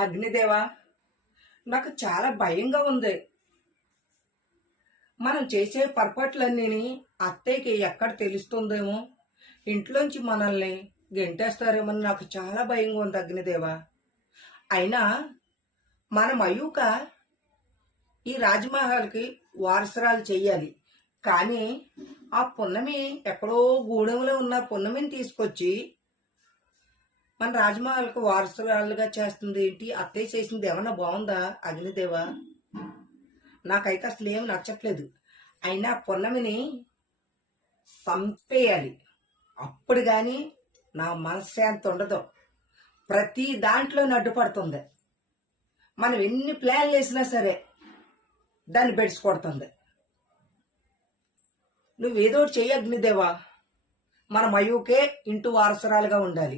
అగ్నిదేవా, నాకు చాలా భయంగా ఉంది. మనం చేసే పొరపాట్లన్నీ అత్తయ్యకి ఎక్కడ తెలుస్తుందేమో, ఇంట్లోంచి మనల్ని గెంటేస్తారేమో నాకు చాలా భయంగా ఉంది అగ్నిదేవా. అయినా మన మయూక ఈ రాజమహల్కి వారసురాలు చెయ్యాలి. కానీ ఆ పున్నమి ఎక్కడో గూడెంలో ఉన్న పున్నమిని తీసుకొచ్చి మన రాజమహల్కి వారసురాలుగా చేస్తుంది ఏంటి? అత్తయ్య చేసింది ఏమన్నా బాగుందా అగ్నిదేవా? నాకైతే అసలు ఏం నచ్చట్లేదు. అయినా పున్నమిని చంపేయాలి. అప్పుడు కానీ నా మనశ్శాంతి ఉండదు. ప్రతి దాంట్లో అడ్డుపడుతుంది. మనం ఎన్ని ప్లాన్లు వేసినా సరే దాన్ని బెడిసి కొడుతుంది. నువ్వేదో చెయ్యి అగ్నిదేవా. మన మయూకే ఇంటి వారసురాలుగా ఉండాలి.